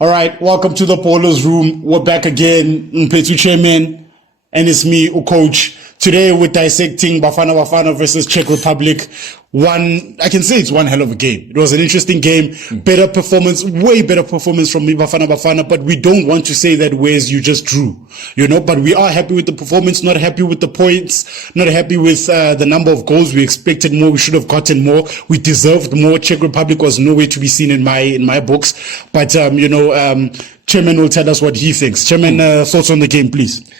All right, welcome to the Ballers Room. We're back again. Mpethu Chairman, and it's me, Coach. Today we're dissecting Bafana Bafana versus Czech Republic. I can say it's one hell of a game. It was an interesting game. Better performance, way better performance from me, Bafana Bafana. But we don't want to say that whereas you just drew, but we are happy with the performance, not happy with the points, not happy with the number of goals. We expected more. We should have gotten more. We deserved more. Czech Republic was nowhere to be seen in my books. But, Chairman will tell us what he thinks. Chairman, thoughts on the game, please.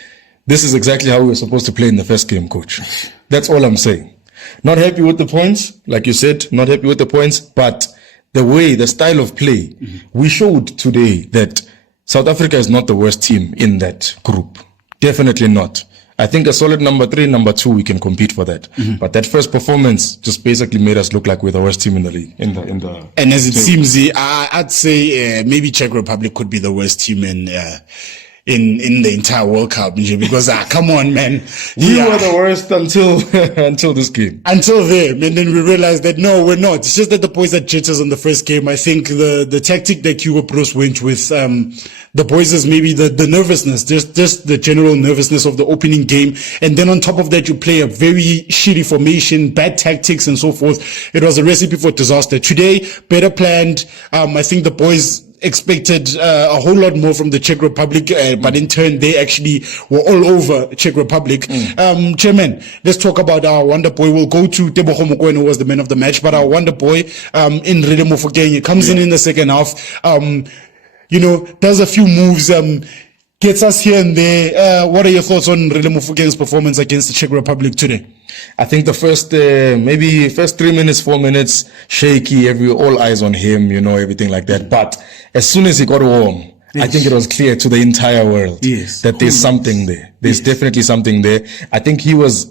This is exactly how we were supposed to play in the first game, Coach. That's all I'm saying. Not happy with the points, like you said, not happy with the points, but the style of play, we showed today that South Africa is not the worst team in that group. Definitely not. I think a solid number 3, number 2, we can compete for that. But that first performance just basically made us look like we're the worst team in the league. And as it seems, I'd say maybe Czech Republic could be the worst team in the entire World Cup, because come on, man, we were the worst until this game. Until then, and then we realized that no, we're not. It's just that the boys that judged us on the first game. I think the tactic that Hugo Bros went with the boys is maybe the nervousness, just the general nervousness of the opening game, and then on top of that, you play a very shitty formation, bad tactics, and so forth. It was a recipe for disaster. Today, better planned. I think the boys expected a whole lot more from the Czech Republic, but in turn they actually were all over Czech Republic. Chairman, let's talk about our wonder boy. We'll go to Mokoena, who was the man of the match, but our wonder boy in Rele Mofokeng comes in the second half. Does a few moves, gets us here and there. What are your thoughts on Rele Mofokeng's performance against the Czech Republic today? I think the first 3 minutes, 4 minutes, shaky, all eyes on him, everything like that. But as soon as he got warm, I think it was clear to the entire world that there's something there. There's definitely something there. I think he was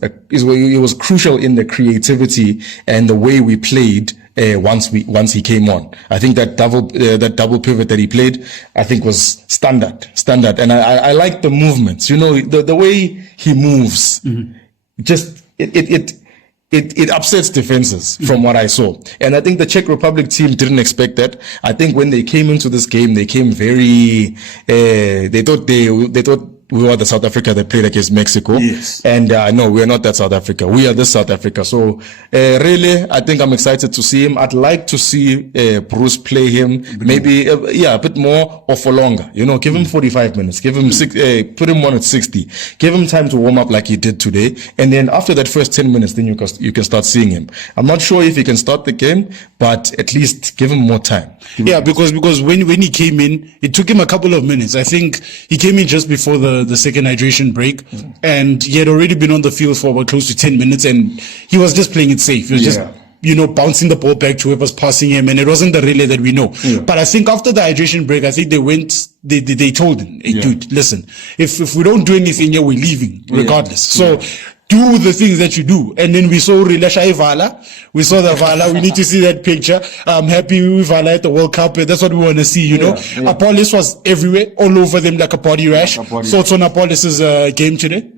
crucial in the creativity and the way we played once he came on. I think that double pivot that he played, I think was standard. And I like the movements. The way he moves, just it upsets defenses from what I saw. And I think the Czech Republic team didn't expect that. I think when they came into this game, they came very, they thought we were the South Africa that played against Mexico. Yes. And no, we are not that South Africa. We are this South Africa. So really, I think I'm excited to see him. I'd like to see Bruce play him maybe a bit more or for longer. Give him 45 minutes. Give him put him on at 60. Give him time to warm up like he did today. And then after that first 10 minutes, then you can start seeing him. I'm not sure if he can start the game, but at least give him more time. Because when he came in, it took him a couple of minutes. I think he came in just before the second hydration break, and he had already been on the field for about close to 10 minutes, and he was just playing it safe. He was just bouncing the ball back to whoever's passing him, and it wasn't the relay that we know. But I think after the hydration break, I think they told him, hey, dude, listen, if we don't do anything here, we're leaving regardless. So do the things that you do. And then we saw Rilasha Vala. We saw the Vala. We need to see that picture. I'm happy with Vala at the World Cup. That's what we want to see, Apollos was everywhere, all over them like a body rash. Thoughts on Apollos' game today?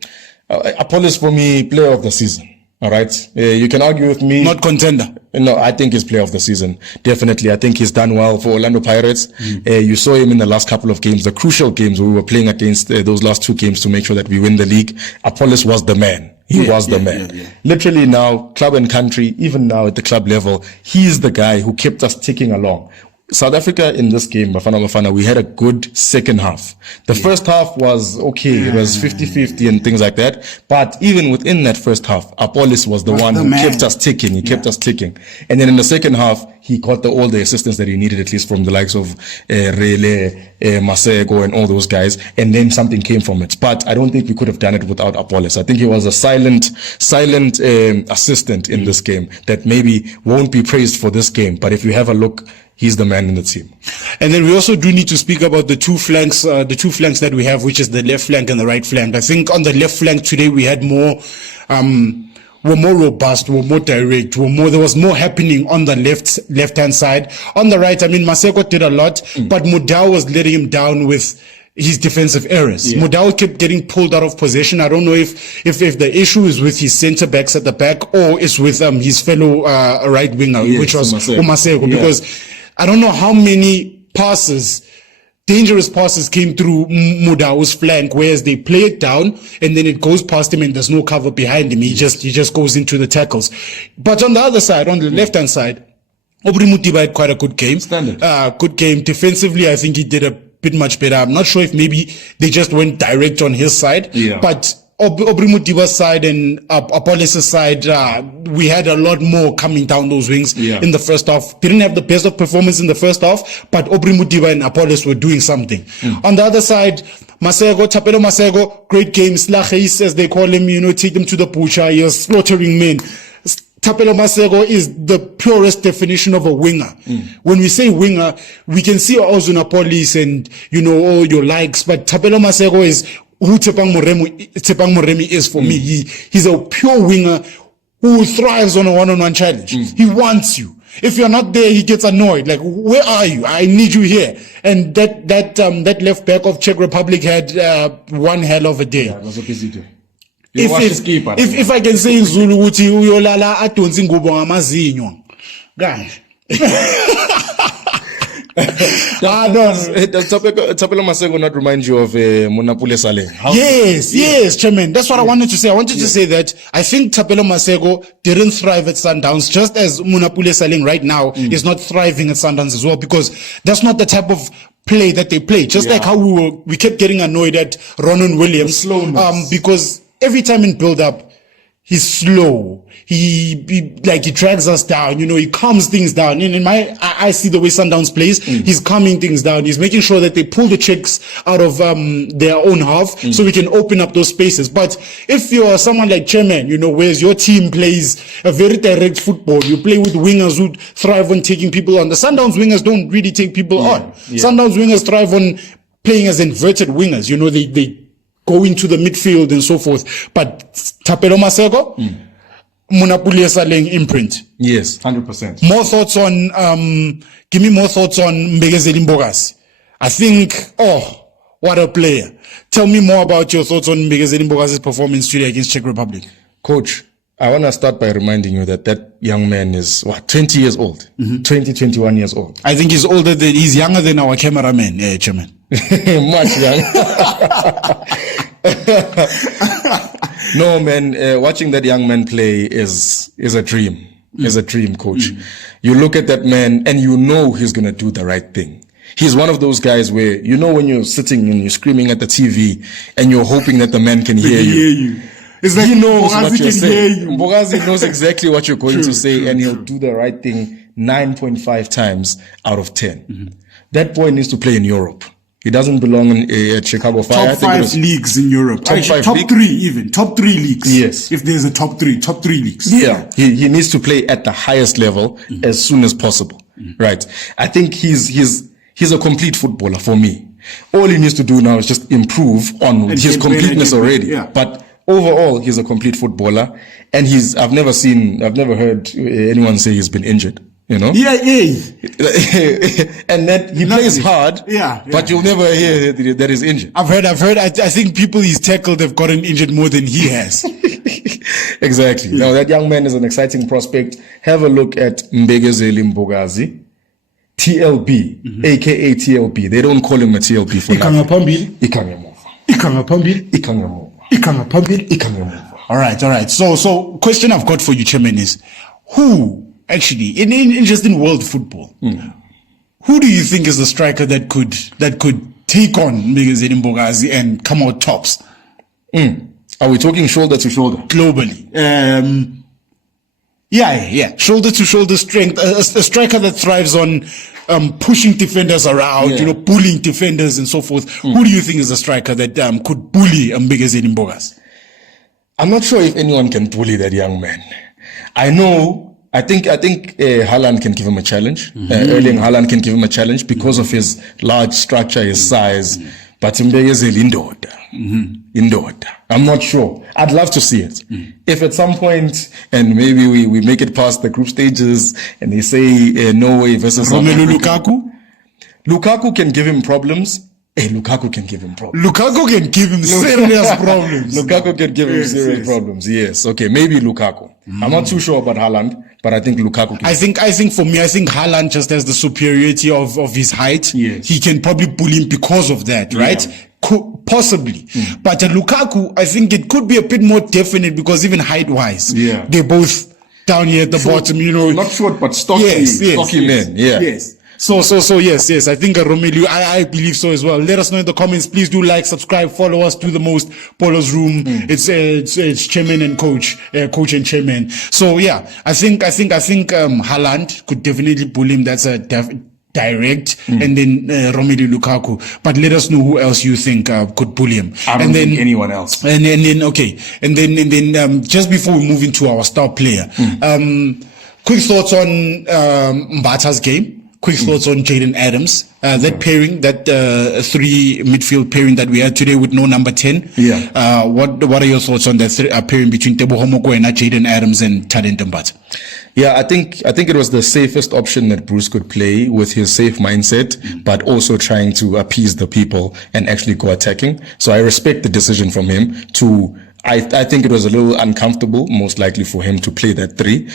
Apollos, for me, player of the season. All right. You can argue with me. Not contender. No, I think he's player of the season. Definitely. I think he's done well for Orlando Pirates. You saw him in the last couple of games, the crucial games we were playing against those last 2 games to make sure that we win the league. Apollos was the man. He was the man. Literally now, club and country, even now at the club level, he's the guy who kept us ticking along. South Africa in this game, Bafana Bafana, we had a good second half. The first half was okay. It was 50-50 and things like that. But even within that first half, Apollos was the one who kept us ticking. He kept us ticking. And then in the second half, he got all the assistance that he needed, at least from the likes of Rele, Masego, and all those guys. And then something came from it. But I don't think we could have done it without Apollos. I think he was a silent assistant in this game that maybe won't be praised for this game. But if you have a look, he's the man in the team. And then we also do need to speak about the two flanks that we have, which is the left flank and the right flank. I think on the left flank today, we had more, were more robust, were more direct, there was more happening on the left-hand side. On the right, Maseko did a lot, but Mudau was letting him down with his defensive errors. Mudau kept getting pulled out of possession. I don't know if the issue is with his centre backs at the back or it's with his fellow right winger, which was Maseko, because I don't know how many passes dangerous passes came through Mudau's flank, whereas they play it down and then it goes past him and there's no cover behind him. He just goes into the tackles. But on the other side, on the left-hand side, Aubrey Mutiba had quite a good game. Good game. Defensively, I think he did a bit much better. I'm not sure if maybe they just went direct on his side. But Aubrey Mutiba's side and Apollos' side, we had a lot more coming down those wings in the first half. Didn't have the best of performance in the first half, but Aubrey Mutiba and Apollos were doing something. On the other side, Thapelo Masego, great game. Slachis, as they call him, take them to the butcher. He was slaughtering men. Thapelo Masego is the purest definition of a winger. When we say winger, we can see Ozuna Police and, all your likes, but Thapelo Masego is who Tshepang Moremi is for me. He's a pure winger who thrives on a one-on-one challenge. He wants you. If you're not there, he gets annoyed. Like, where are you? I need you here. And that left back of Czech Republic had one hell of a day. It was a busy day. If I can say in Zulu, uthi uyolala adonsa ingubo ngamazinyo. Guys. Does Thapelo Masego not remind you of Monapule Saleng? Yes, Chairman. That's what I wanted to say. I wanted to say that I think Thapelo Masego didn't thrive at Sundowns, just as Monapule Saleng right now is not thriving at Sundowns as well, because that's not the type of play that they play. Just like how we kept getting annoyed at Ronan Williams, because every time in build-up, he's slow. He drags us down. He calms things down. And I see the way Sundowns plays. He's calming things down. He's making sure that they pull the Czechs out of their own half, so we can open up those spaces. But if you're someone like Chairman, whereas your team plays a very direct football, you play with wingers who thrive on taking people on. The Sundowns wingers don't really take people on. Sundowns wingers thrive on playing as inverted wingers. They go into the midfield and so forth. But Thapelo Masego, Monapule Saleng imprint. Yes, 100%. More thoughts on, give me more thoughts on Mbegezeli Mbogazi. I think, what a player. Tell me more about your thoughts on Mbegezeli Mbogazi's performance today against Czech Republic. Coach, I want to start by reminding you that young man is, 20 years old? 20, 21 years old. I think he's younger than our cameraman, Chairman. Much young. No, man, watching that young man play is a dream. Is a dream, Coach. You look at that man and he's going to do the right thing. He's one of those guys where, when you're sitting and you're screaming at the TV and you're hoping that the man can hear you. It's like he knows Mbogazi what you're saying. Mbogazi knows exactly what you're going to say, and he'll do the right thing 9.5 times out of 10. That boy needs to play in Europe. He doesn't belong at Chicago Fire. Top 5 leagues in Europe. Top 3 even. Top 3 leagues. Yes. If there's a top 3 leagues. Yeah. He needs to play at the highest level as soon as possible. Right. I think he's a complete footballer for me. All he needs to do now is just improve on his completeness already. Yeah. But overall, he's a complete footballer. And I've never heard anyone say he's been injured. Yeah. And that he plays hard, but you'll never hear that he's injured. I've heard. I think people he's tackled have gotten injured more than he has. Exactly. Now that young man is an exciting prospect. Have a look at Mbegezeli Mbogazi, TLB, aka TLB. They don't call him a TLB for nothing. All right. So question I've got for you, Chairman, is who actually in just in world football, who do you think is the striker that could take on Mbegezeli Mbogazi and come out tops? Are we talking shoulder to shoulder? Globally. Shoulder to shoulder strength. A striker that thrives on pushing defenders around, bullying defenders and so forth. Who do you think is a striker that could bully Mbegezeli Mbogazi? I'm not sure if anyone can bully that young man. I think Haaland can give him a challenge. Erling Haaland can give him a challenge because of his large structure, his size. But Mbegezeli indoda. I'm not sure. I'd love to see it. If at some point, and maybe we make it past the group stages, and they say Norway versus Romelu Lukaku? Lukaku can give him problems. Lukaku can give him problems. Lukaku can give him serious problems. Lukaku can give him serious problems. Yes. Okay. Maybe Lukaku. I'm not too sure about Haaland. but I think Lukaku can. I think for me, I think Haaland just has the superiority of his height. Yes. He can probably bully him because of that, right? Possibly. But Lukaku, I think it could be a bit more definite because even height-wise, they're both down here at the bottom, you know. Not short, but stocky, stocky men. Yeah. Yes. So yes. I think Romelu, I believe so as well. Let us know in the comments. Please do like, subscribe, follow us, do the most. Polo's Room. It's chairman and coach and chairman. So yeah, I think Haaland could definitely bully him. That's a direct, and then Romelu Lukaku. But let us know who else you think could bully him. I don't think anyone else. And then just before we move into our star player, quick thoughts on Mbata's game. Quick thoughts on Jaden Adams. That pairing, that three midfield pairing that we had today with no number 10. Yeah. What are your thoughts on that pairing between Teboho Mokoena, Jaden Adams, and Talent Mbata? Yeah, I think it was the safest option that Bruce could play with his safe mindset, but also trying to appease the people and actually go attacking. So I respect the decision from him to. I think it was a little uncomfortable, most likely for him to play that 3,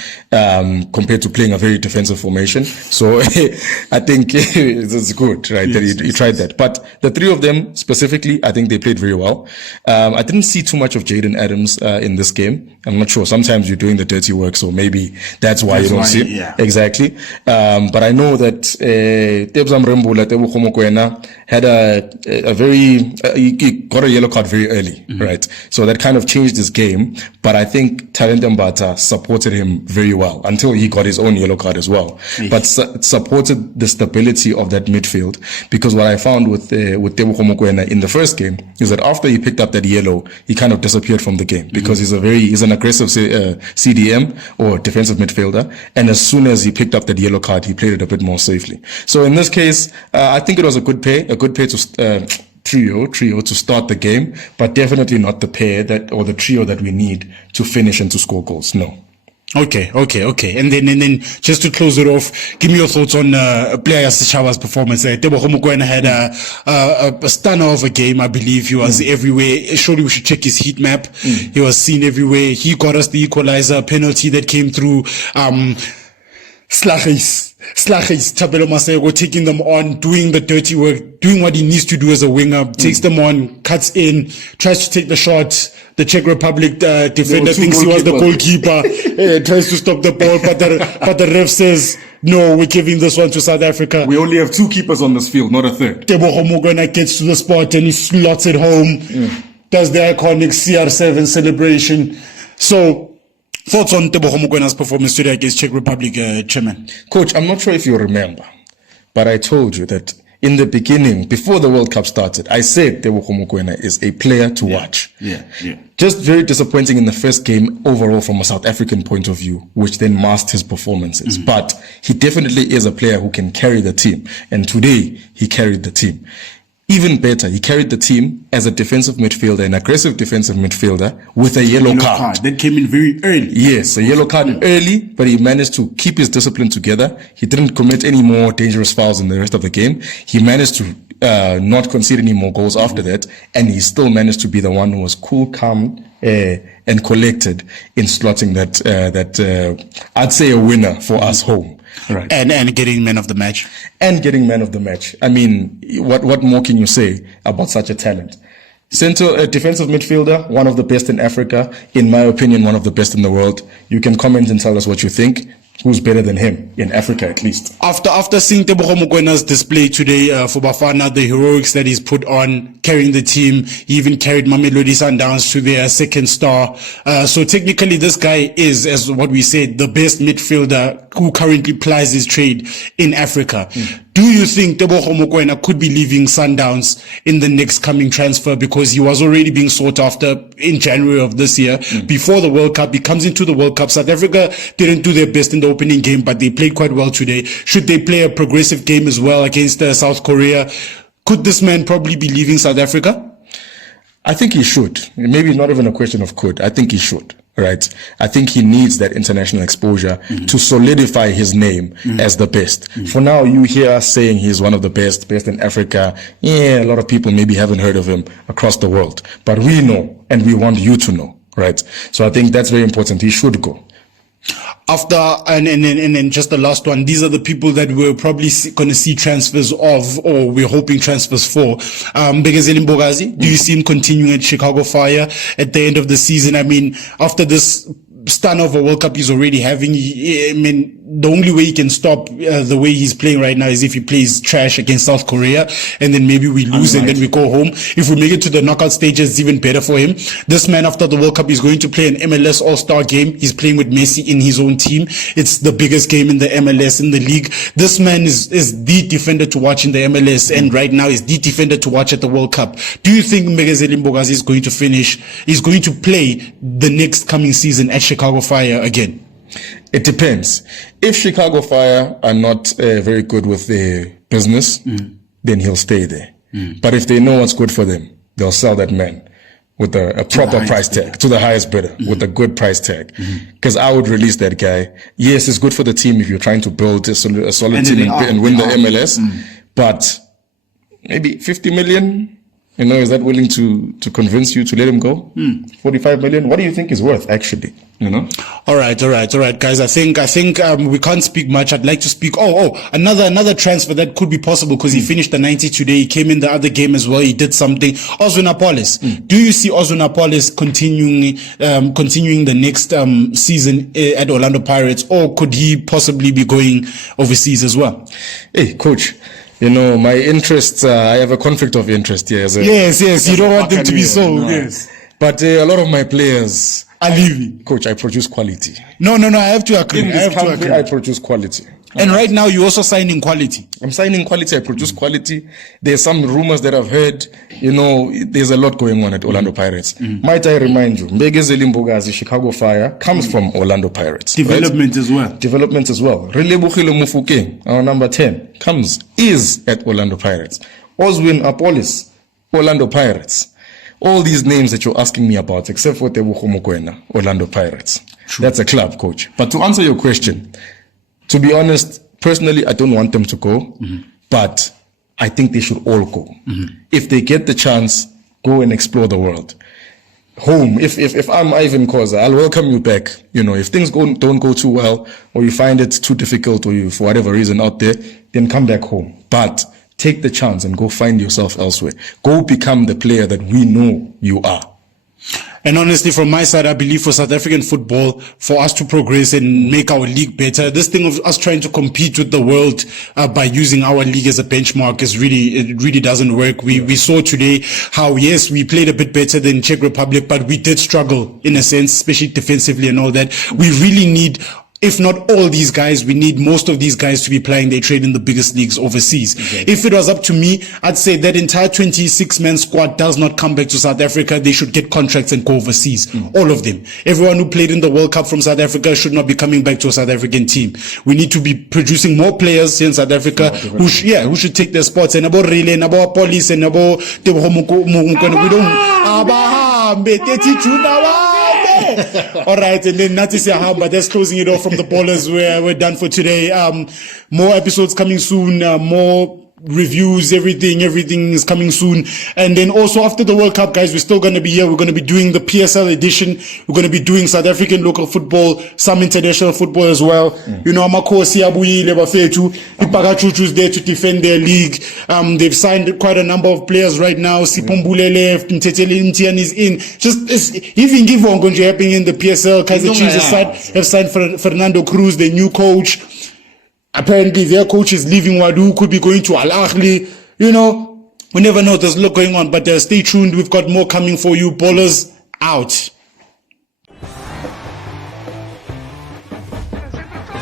compared to playing a very defensive formation. So I think it's good, right? That he tried that. But the 3 of them specifically, I think they played very well. I didn't see too much of Jaden Adams in this game. I'm not sure. Sometimes you're doing the dirty work, so maybe that's why you don't see it. Yeah. Exactly. But I know that Tebzam Rembula, Teboho Mokoena had a very he got a yellow card very early, right? So that kind of changed his game, but I think Talent Mbata supported him very well until he got his own yellow card as well. But supported the stability of that midfield, because what I found with Teboho Mokoena in the first game is that after he picked up that yellow, he kind of disappeared from the game because he's an aggressive CDM or defensive midfielder, and as soon as he picked up that yellow card, he played it a bit more safely. So in this case, I think it was a good pair to trio to start the game, but definitely not the pair or the trio that we need to finish and to score goals. No. Okay. And then just to close it off, give me your thoughts on player Sechawa's performance. Teboho Mokoena had a stunner of a game. I believe he was everywhere. Surely we should check his heat map. He was seen everywhere. He got us the equalizer penalty that came through. Slachis, Tabelo Masego taking them on, doing the dirty work, doing what he needs to do as a winger, takes them on, cuts in, tries to take the shot. The Czech Republic defender thinks he was the goalkeeper, tries to stop the ball, but the ref says, no, we're giving this one to South Africa. We only have 2 keepers on this field, not a third. Teboho Mokoena gets to the spot and he slots it home, does the iconic CR7 celebration. So, thoughts on Teboho Mokoena's performance today against Czech Republic, Chairman? Coach, I'm not sure if you remember, but I told you that in the beginning, before the World Cup started, I said Teboho Mokoena is a player to watch. Yeah. Just very disappointing in the first game overall from a South African point of view, which then masked his performances. But he definitely is a player who can carry the team. And today, he carried the team. Even better, he carried the team as a defensive midfielder, an aggressive defensive midfielder with a yellow card. That came in very early. Yes, a yellow card early, but he managed to keep his discipline together. He didn't commit any more dangerous fouls in the rest of the game. He managed to not concede any more goals after that, and he still managed to be the one who was cool, calm, and collected in slotting that I'd say a winner for us home. Right. And getting man of the match. I mean, what more can you say about such a talent? Defensive midfielder, one of the best in Africa. In my opinion, one of the best in the world. You can comment and tell us what you think. Who's better than him in Africa, at least? After seeing Teboho Mokoena's display today for Bafana, the heroics that he's put on, carrying the team, he even carried Mamelodi Sundowns to their second star. So technically, this guy is, as what we said, the best midfielder who currently plies his trade in Africa. Do you think Teboho Mokoena could be leaving Sundowns in the next coming transfer, because he was already being sought after in January of this year before the World Cup? He comes into the World Cup. South Africa didn't do their best in the opening game, but they played quite well today. Should they play a progressive game as well against South Korea? Could this man probably be leaving South Africa? I think he should. Maybe not even a question of could. I think he should. Right. I think he needs that international exposure to solidify his name as the best. For now, you hear us saying he's one of the best in Africa. Yeah, a lot of people maybe haven't heard of him across the world, but we know, and we want you to know. Right. So I think that's very important. He should go. After, and then just the last one, these are the people that we're probably going to see transfers of, or we're hoping transfers for. Begazeli Mbogazi, do you see him continuing at Chicago Fire at the end of the season? I mean, after this stun of a World Cup he's already having, I mean, the only way he can stop the way he's playing right now is if he plays trash against South Korea, and then maybe we lose and then we go home. If we make it to the knockout stages, it's even better for him. This man, after the World Cup, is going to play an MLS All-Star game. He's playing with Messi in his own team. It's the biggest game in the MLS, in the league. This man is the defender to watch in the MLS, and right now is the defender to watch at the World Cup. Do you think Begazeli Mbogazi is going to play the next coming season at Chicago Fire again? It depends. If Chicago Fire are not very good with their business, then he'll stay there. But if they know what's good for them, they'll sell that man with a proper price tag, to the highest bidder, with a good price tag. Because I would release that guy. Yes, it's good for the team if you're trying to build a solid team and win the MLS. But maybe 50 million, you know, is that willing to convince you to let him go? 45 million? What do you think is worth, actually? You know? All right, guys. I think we can't speak much. I'd like to speak. Another transfer that could be possible, because he finished the 90 today. He came in the other game as well. He did something. Ozwin Apolis. Do you see Ozwin Apolis continuing the next season at Orlando Pirates, or could he possibly be going overseas as well? Hey, coach. You know, my interests, I have a conflict of interest here. Yes, you don't want them to be sold. No. Yes. But a lot of my players are leaving. Coach, I produce quality. No, I have to agree. I produce quality. And right now, you're also signing quality. I'm signing quality. I produce quality. There's some rumors that I've heard. You know, there's a lot going on at Orlando Pirates. Might I remind you, Begazeli Mbogazi, Chicago Fire, comes from Orlando Pirates. Development as well. Relebogile Mufokeng, our number 10, is at Orlando Pirates. Ozwin Apolis, Orlando Pirates. All these names that you're asking me about, except for Mokoena, Orlando Pirates. True. That's a club, coach. But to answer your question, to be honest, personally, I don't want them to go, but I think they should all go. If they get the chance, go and explore the world. Home, if I'm Ivan Koza, I'll welcome you back. You know, if things don't go too well, or you find it too difficult, or you, for whatever reason out there, then come back home. But take the chance and go find yourself elsewhere. Go become the player that we know you are. And honestly, from my side, I believe for South African football, for us to progress and make our league better, this thing of us trying to compete with the world by using our league as a benchmark it really doesn't work. We saw today how, yes, we played a bit better than Czech Republic, but we did struggle in a sense, especially defensively and all that. We really need, if not all these guys, we need most of these guys to be playing their trade in the biggest leagues overseas. Exactly. If it was up to me, I'd say that entire 26-man squad does not come back to South Africa. They should get contracts and go overseas. All of them. Everyone who played in the World Cup from South Africa should not be coming back to a South African team. We need to be producing more players here in South Africa who should take their spots. And about Relay, and about Police, and about we don't. All right, and then Nati Sahaba, that's closing it off from the Ballers. We're done for today. More episodes coming soon, more reviews, everything is coming soon. And then also after the World Cup, guys, we're still going to be here. We're going to be doing the PSL edition. We're going to be doing South African local football, some international football as well. You know, Amakosi Abuyile Bafetu, Ipagachuchu's there to defend their league. They've signed quite a number of players right now. Sipombule left, Ntetele Ntian is in. Even give on going to happen in the PSL. Kaizer Chiefs have signed Fernando Cruz, the new coach. Apparently, their coach is leaving Wadu, could be going to Al Ahly. You know, we never know. There's a lot going on, but stay tuned. We've got more coming for you. Ballers out.